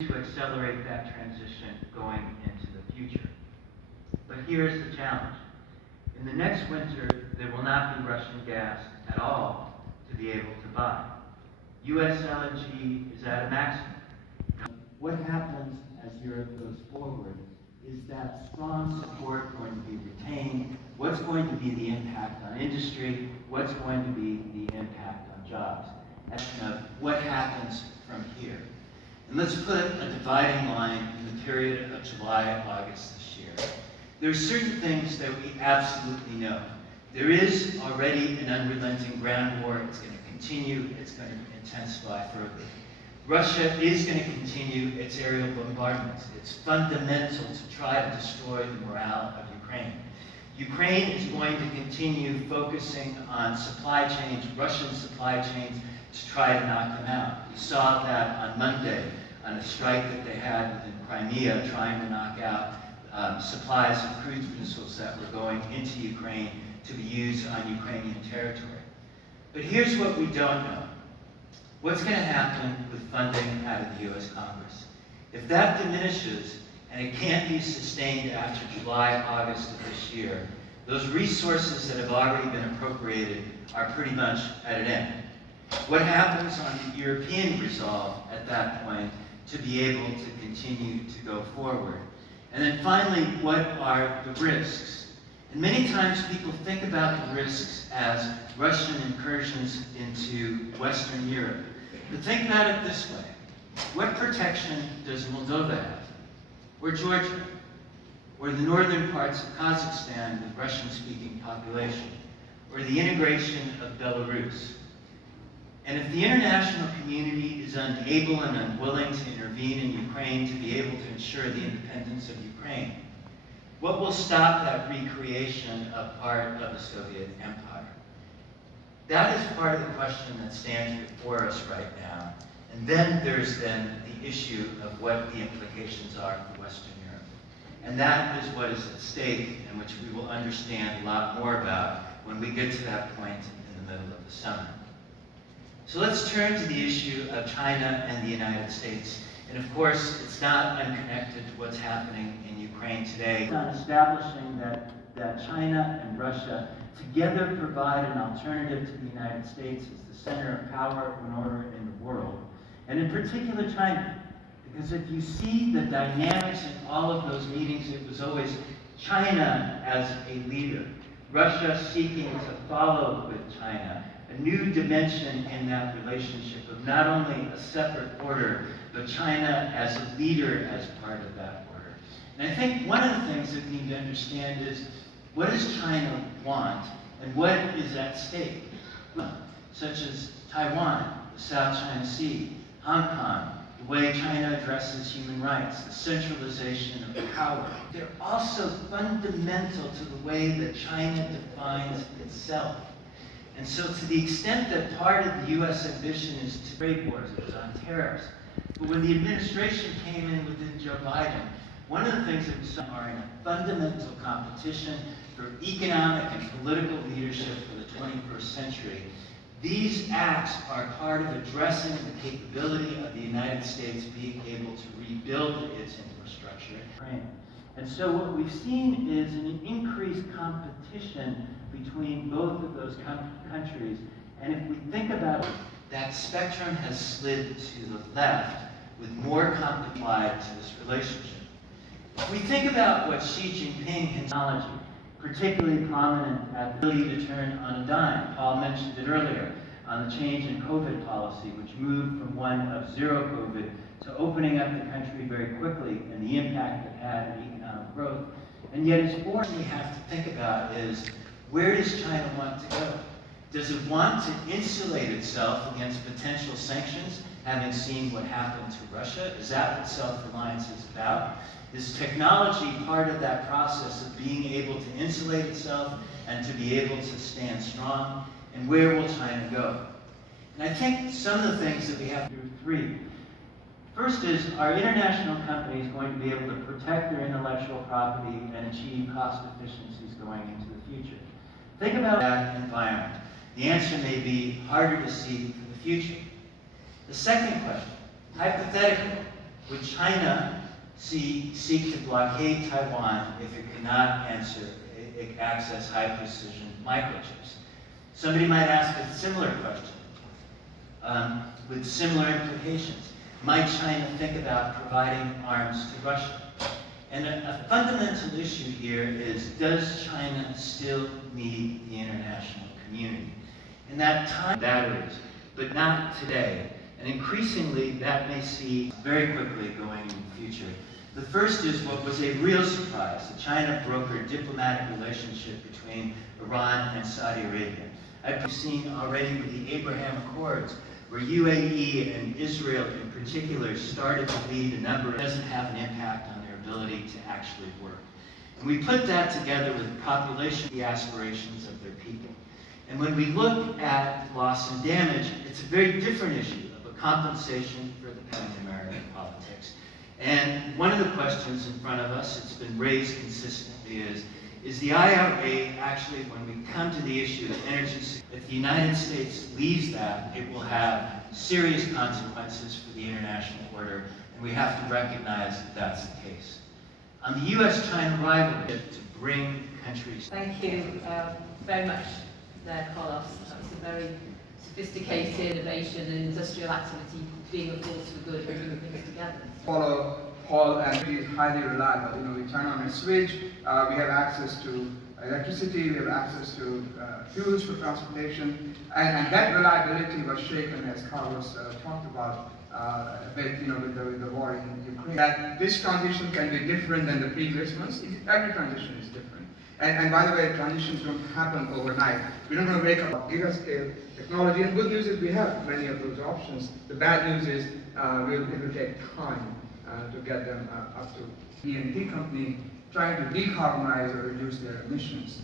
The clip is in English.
to accelerate that transition going into the future. But here's the challenge. In the next winter, there will not be Russian gas at all to be able to buy. U.S. LNG is at a maximum. What happens as Europe goes forward? Is that strong support going to be retained? What's going to be the impact on industry? What's going to be the impact on jobs? And what happens from here? And let's put a dividing line in the period of July, August this year. There are certain things that we absolutely know. There is already an unrelenting ground war. It's going to continue. It's going to intensify further. Russia is going to continue its aerial bombardments. It's fundamental to try to destroy the morale of Ukraine. Ukraine is going to continue focusing on supply chains, Russian supply chains, to try to knock them out. We saw that on Monday on a strike that they had within Crimea, trying to knock out supplies of cruise missiles that were going into Ukraine to be used on Ukrainian territory. But here's what we don't know. What's going to happen with funding out of the U.S. Congress? If that diminishes and it can't be sustained after July, August of this year, those resources that have already been appropriated are pretty much at an end. What happens on the European resolve at that point to be able to continue to go forward? And then finally, what are the risks? And many times people think about the risks as Russian incursions into Western Europe. But think about it this way. What protection does Moldova have? Or Georgia? Or the northern parts of Kazakhstan with Russian-speaking population? Or the integration of Belarus? And if the international community is unable and unwilling to intervene in Ukraine to be able to ensure the independence of Ukraine, what will stop that recreation of part of the Soviet Empire? That is part of the question that stands before us right now. And then there's the issue of what the implications are for Western Europe. And that is what is at stake, and which we will understand a lot more about when we get to that point in the middle of the summer. So let's turn to the issue of China and the United States. And of course, it's not unconnected to what's happening in Ukraine today. On establishing that China and Russia together provide an alternative to the United States as the center of power and order in the world. And in particular, China. Because if you see the dynamics in all of those meetings, it was always China as a leader, Russia seeking to follow with China, a new dimension in that relationship of not only a separate order, but China as a leader as part of that order. And I think one of the things that we need to understand is, what does China want, and what is at stake? Such as Taiwan, the South China Sea, Hong Kong, the way China addresses human rights, the centralization of power. They're also fundamental to the way that China defines itself. And so to the extent that part of the U.S. ambition is to trade wars, it was on tariffs. But when the administration came in within Joe Biden, one of the things that we saw are in a fundamental competition for economic and political leadership for the 21st century. These acts are part of addressing the capability of the United States being able to rebuild its infrastructure. And so what we've seen is an increased competition between both of those countries. And if we think about it, that spectrum has slid to the left with more complicated to this relationship. If we think about what Xi Jinping has technology, particularly prominent at the ability to turn on a dime. Paul mentioned it earlier on the change in COVID policy, which moved from one of zero COVID to opening up the country very quickly, and the impact it had on economic growth. And yet it's more we have to think about is, where does China want to go? Does it want to insulate itself against potential sanctions, having seen what happened to Russia? Is that what self-reliance is about? Is technology part of that process of being able to insulate itself and to be able to stand strong? And where will China go? And I think some of the things that we have to do, three. First is, are international companies going to be able to protect their intellectual property and achieve cost efficiencies going into the future? Think about that environment. The answer may be harder to see for the future. The second question, hypothetically, Would China seek to blockade Taiwan if it cannot access high-precision microchips? Somebody might ask a similar question with similar implications. Might China think about providing arms to Russia? And a fundamental issue here is, does China still need the international community? And that time, batteries, but not today. And increasingly, that may see very quickly going in the future. The first is what was a real surprise, the China-brokered diplomatic relationship between Iran and Saudi Arabia. I've seen already with the Abraham Accords, where UAE and Israel in particular started to lead a number, it doesn't have an impact on their ability to actually work. And we put that together with population, the aspirations of their people. And when we look at loss and damage, it's a very different issue of a compensation for the pain in American politics. And one of the questions in front of us, it's been raised consistently, is the IRA actually, when we come to the issue of energy, if the United States leaves that, it will have serious consequences for the international order, and we have to recognize that that's the case. On the U.S.-China rivalry, to bring countries... Thank you very much there, Carlos. That was a very sophisticated innovation and industrial activity being a force for good, bringing things together. Follow Paul, and it is highly reliable. We turn on a switch, we have access to electricity, we have access to fuels for transportation, and that reliability was shaken, as Carlos talked about, a bit, with the war in Ukraine. That this transition can be different than the previous ones. Every transition is different. And by the way, transitions don't happen overnight. We don't want to wake up gigascale technology. And good news is we have many of those options. The bad news is it will take time to get them up to E&P company trying to decarbonize or reduce their emissions.